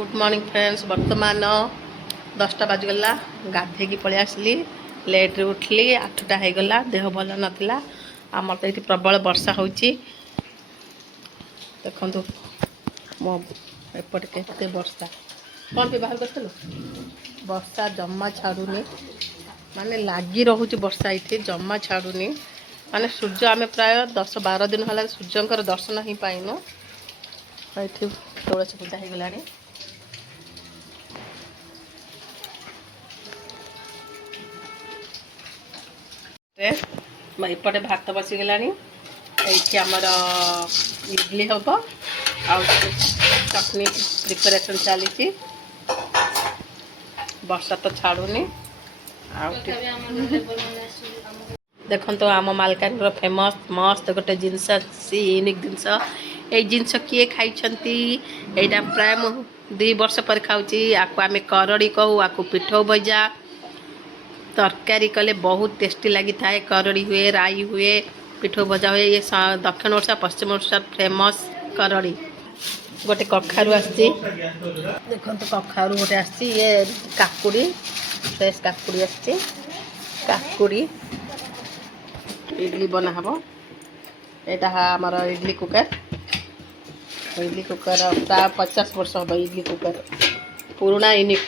Good morning friends. बर्तमान 10टा बाजगला गाधे पलि आसली लेट्रे उठली 8टा होगला देह भल नाला आमर तो ये प्रबल वर्षा हो देखु मो एपटे केते वर्षा कौन भी बाहर कर वर्षा जमा छाड़ूनी माने लगी रोचे वर्षा ये जमा छाड़ूनी माने सूर्य आम प्राय 10-12 दिन है सूर्यंकर दर्शन ही पाइनु ये तुलसी पूजा हो गला एपटे भात बसीगला ये आमर इडली हम आ चटनी प्रिपरेशन चली वर्षा तो छाड़ूनी देखो तो आम मालकानगिरी फेमस मस्त गोटे जिनस यूनिक जिनस ये जिनस किए खाई यहाँ प्राय 2 वर्ष पर खाऊँगी आम करड़ी कहू आपको पिठो भजा तरकारी कले बहुत टेस्टी लगी था। करड़ी हुए राई हुए पिठो भजा हुए ये दक्षिण ओडिशा पश्चिम ओडिशा फेमस करड़ी गोटे कखारू आसी देखो तो कखारू गोटे आसी ये काकुड़ी फ्रेश काकुड़ी आसी काकुड़ी इडली बना हम यहाँ आमर इडली कुकर प्राय 50 वर्ष हम इडली कुकर पुराना यूनिक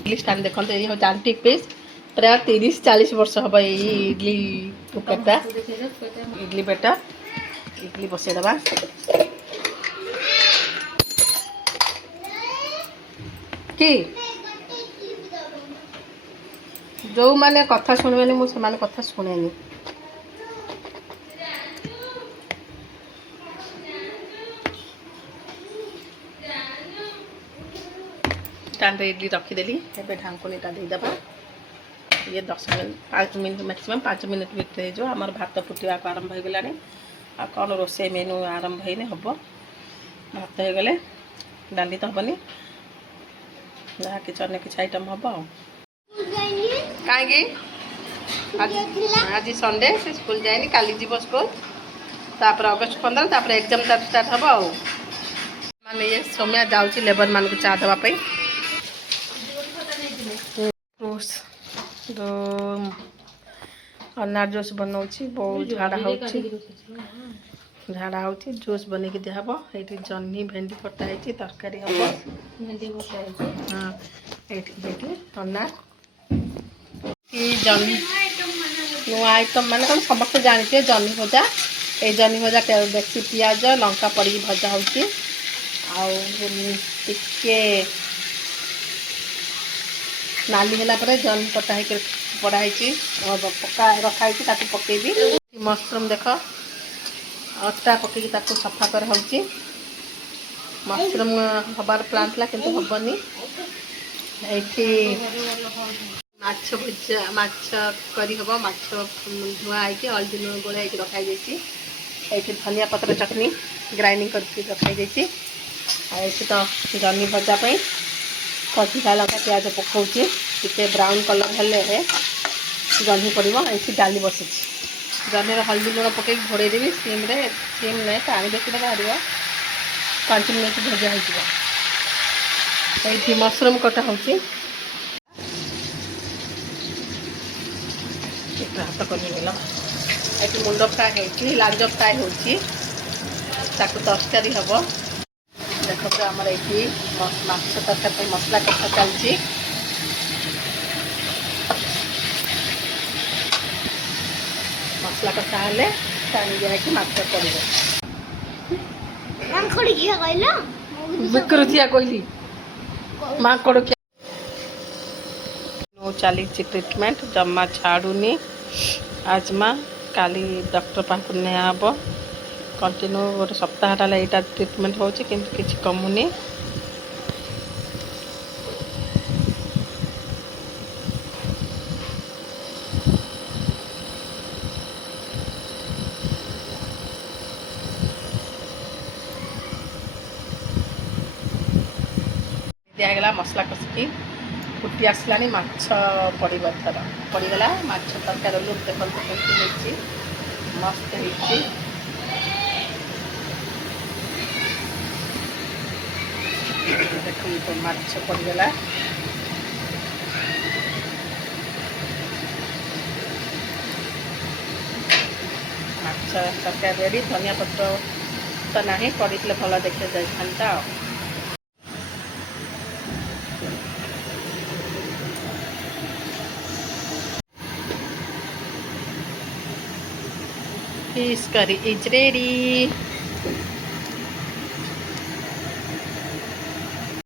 इडली स्टैंड देखो ये हूँ आंटिक पीस प्राय 30-40 वर्ष हम ये इडली कुकरटा इडली बेटर इडली बसईदबा कि जो मैंने कथा शुणवे मुझे कथा शुणेनी स्टैंड इडली रखीदेली एवं ढांकुनीटा देदेबा ये 10 मिनट 5 मिनट मैक्सिमम 5 मिनट भितर जो आम भात फुटा आरंभ हो गला आ कौन रोसे मेनू आरंभ होने हम भात हो गले डाली तो हेनी जहाँ कि अन्य किसी आइटम हम कहीं आज संडे से स्कूल जाए काली जीव स्कूल तापर अगस्ट 15 तापर एग्जाम स्टार्ट हम माने ये सौम्या जाऊँगी लेबर मान को चा देवाई अनार जूस बनाऊँ बहुत झाड़ा हो जूस बन के दिहब ये जह्नी भेंडी कटाई तरकारी हम हाँ ये अनार जह्नी नुआ आइटम मान कौन समस्त जानते जह्नी भजा ये जह्नी भजा बेसी पियाज लंका पड़ी भजा हो नाली है जह्नी कटा पड़ाई पका रखाई पकेबी मशरूम देख अटा पकई सफा कर मशरूम हबार प्लांट ला किंतु हबनी माछ भजा माछ करी हम माछ धुआ है हल्दी लुण गोला रखाई ये धनिया पत्र चटनी ग्राइंडिंग करके रखाई ये तो जह्नी भजापी कथिला लंका प्याज पकाऊँगी टे ब्राउन कलर हेले जह्नी पड़ो ये डाली बसी जह्नी हल्दी लुण पकई घोड़े देवी सीम नहीं पानी बेसी बाहर 5 मिनट भजा हो मशरूम कटा हो हाथ कलीगला ये मुंड फ्राए हो लांज फ्राए हो तरकारी हम देख तो आम ये माछ तरकारी मसला कथा चलती मसला कथा हेले पानी दिया पड़ो बिक्रुथिया कहली माकड़ चली ट्रिटमेंट जमा छाड़ूनी आजमा काली डॉक्टर पाख निब कंटिन्यू गोटे सप्ताह यहाँ ट्रिटमेंट हो किसी कमुनी दिगला मसला कषिकी फुटी आसलानी माछ पड़ो थर पड़गला माछ तरकारी लुक देखते मस्त हो तो माछ पड़गला माछ तरकारी रेडी धनिया पत्र तो ना पड़े भल देखा जाता फिश करी इज रेडी।